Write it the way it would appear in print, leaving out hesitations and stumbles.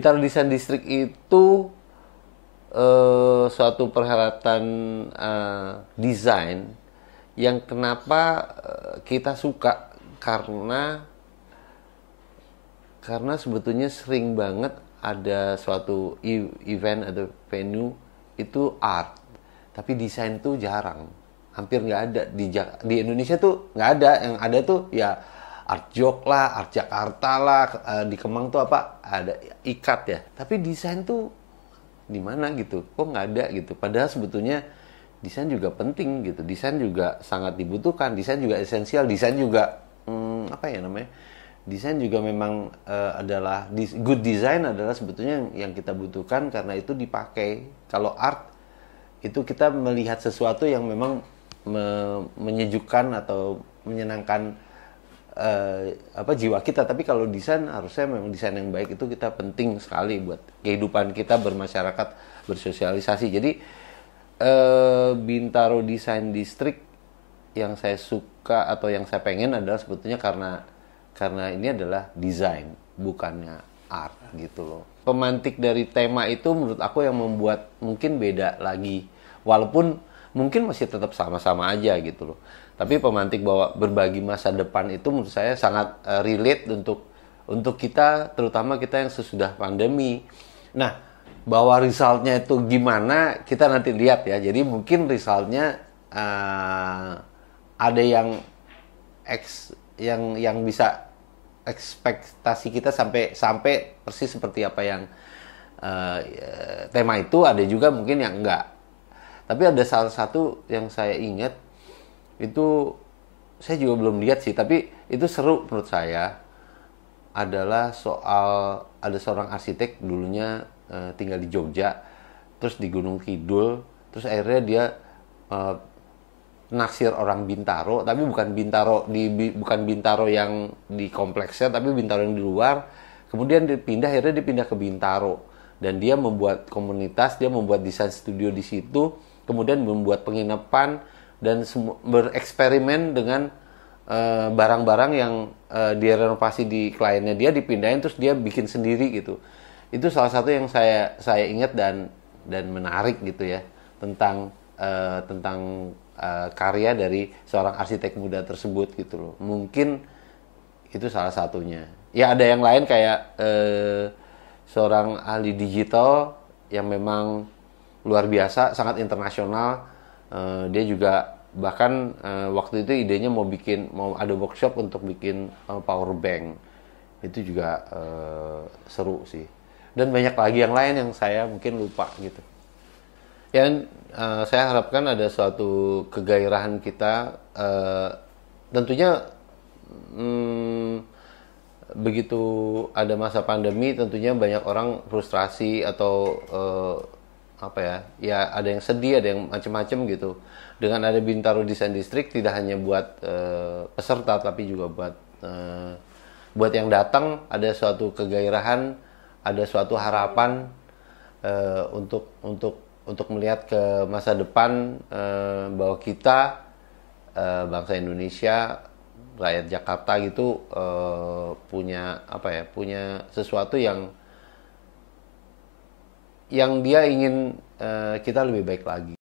Bintaro Design District itu suatu perhelatan desain yang kenapa kita suka karena sebetulnya sering banget ada suatu event atau venue itu art, tapi desain tuh jarang, hampir nggak ada di Indonesia tuh nggak ada. Yang ada tuh ya Art Jok lah, Art Jakarta lah, di Kemang tuh apa ada ikat ya, tapi desain tuh di mana gitu, kok nggak ada gitu. Padahal sebetulnya desain juga penting gitu, desain juga sangat dibutuhkan, desain juga esensial, desain juga apa ya namanya, desain juga memang adalah good design adalah sebetulnya yang kita butuhkan karena itu dipakai. Kalau art itu kita melihat sesuatu yang memang menyejukkan atau menyenangkan jiwa kita. Tapi kalau desain harusnya memang desain yang baik itu kita penting sekali buat kehidupan kita bermasyarakat, bersosialisasi. Jadi Bintaro Design District yang saya suka atau yang saya pengen adalah sebetulnya karena ini adalah desain, bukannya art gitu loh. Pemantik dari tema itu menurut aku yang membuat mungkin beda lagi, walaupun mungkin masih tetap sama-sama aja gitu loh. Tapi pemantik bahwa berbagi masa depan itu menurut saya sangat relate untuk kita, terutama kita yang sesudah pandemi. Nah, bahwa resultnya itu gimana kita nanti lihat ya. Jadi mungkin resultnya ada yang yang bisa ekspektasi kita sampai persis seperti apa yang tema itu, ada juga mungkin yang enggak. Tapi ada salah satu yang saya ingat itu, saya juga belum lihat sih, tapi itu seru menurut saya, adalah soal ada seorang arsitek dulunya tinggal di Jogja, terus di Gunung Kidul, terus akhirnya dia naksir orang Bintaro, tapi bukan Bintaro yang di kompleksnya, tapi Bintaro yang di luar. Kemudian akhirnya dia pindah ke Bintaro dan dia membuat komunitas, dia membuat desain studio di situ, kemudian membuat penginapan dan bereksperimen dengan barang-barang yang dia renovasi di kliennya, dia dipindahin terus dia bikin sendiri gitu. Itu salah satu yang saya ingat dan menarik gitu ya, tentang karya dari seorang arsitek muda tersebut gitu loh. Mungkin itu salah satunya. Ya ada yang lain kayak seorang ahli digital yang memang luar biasa, sangat internasional. Dia juga bahkan waktu itu idenya mau ada workshop untuk bikin power bank. Itu juga seru sih. Dan banyak lagi yang lain yang saya mungkin lupa gitu. Yang saya harapkan ada suatu kegairahan kita. Tentunya begitu ada masa pandemi, tentunya banyak orang frustrasi atau ya ada yang sedih, ada yang macam-macam gitu. Dengan ada Bintaro Design District tidak hanya buat peserta, tapi juga buat yang datang ada suatu kegairahan, ada suatu harapan untuk melihat ke masa depan, bahwa kita bangsa Indonesia, rakyat Jakarta gitu punya sesuatu yang dia ingin kita lebih baik lagi.